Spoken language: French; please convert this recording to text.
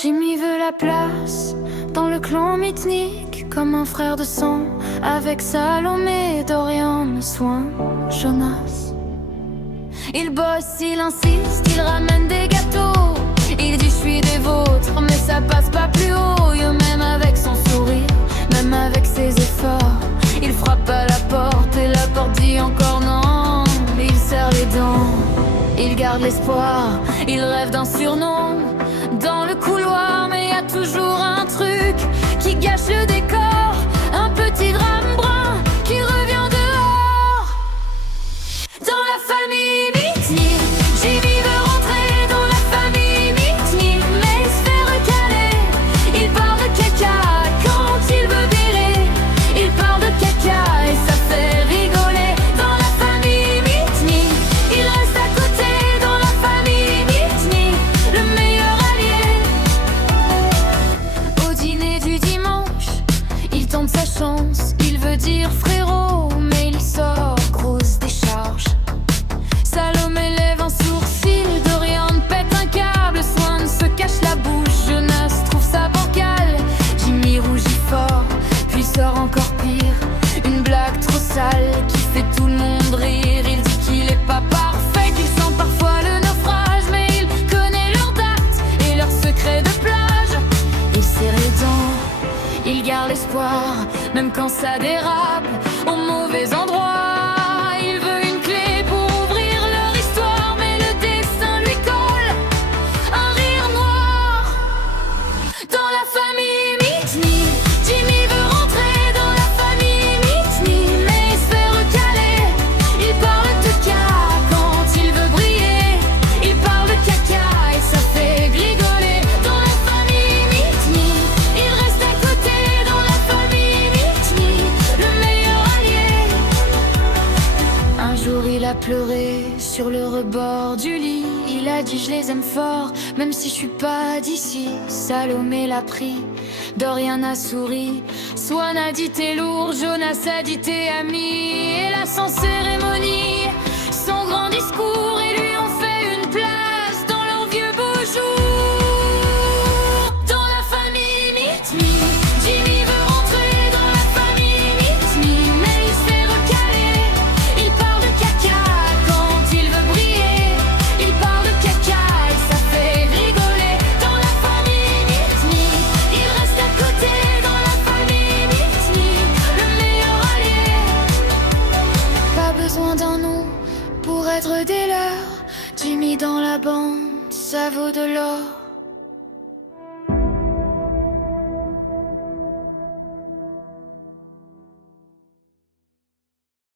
Jimmy veut la place dans le clan mythique, comme un frère de sang, avec Salomé, Dorian, Swan, Jonas. Il bosse, il insiste, il ramène des gâteaux. Il dit je suis des vôtres, mais ça passe pas plus haut. Yo, même avec son sourire, même avec ses efforts, il frappe à la porte et la porte dit encore non. Il serre les dents, il garde l'espoir, il rêve d'un surnom dans le couloir, mais y a toujours un truc qui gâche le décor, un petit drame brun qui revient dehors. Dans la famille Mitni, Jimmy veut rentrer dans la famille Mitni, mais il se fait recaler. Il parle de caca quand il veut virer, il parle de caca et ça fait rigoler. Dans la famille Mitni, il reste à côté. Dans la famille Mitni, le meilleur allié. Au dîner du dimanche, il tente sa chance, il veut dire frérot, mais il sort grosse décharge. Salomé lève un sourcil, Dorian pète un câble, Swan se cache la bouche, Jonas trouve ça bancal. Jimmy rougit fort, puis sort encore pire, une blague trop sale qui fait tout le monde rire. Il dit qu'il est pas parfait, qu'il sent parfois le naufrage, mais il connaît leurs dates et leurs secrets de plage. Il serre les dents, il garde l'espoir, même quand ça dérape au mauvais endroit. Il veut une clé pour ouvrir leur histoire, mais le destin lui colle un rire noir. Dans la famille Mitni, Jimmy veut rentrer dans la famille Mitni, mais il se fait recaler. Il parle de caca quand il veut briller, il parle de caca et ça fait rigoler. Dans la famille Mitni, il reste à côté. Dans la famille Mitni, le meilleur allié. Un jour il a pleuré sur le rebord du lit, il a dit je les aime fort, même si je suis pas d'ici. Salomé l'a pris, Dorian a souri, Swan a dit t'es lourd, Jonas a dit t'es ami. Et là sans cérémonie, son grand discours, et lui ont fait une place dans leur vieux beau jour.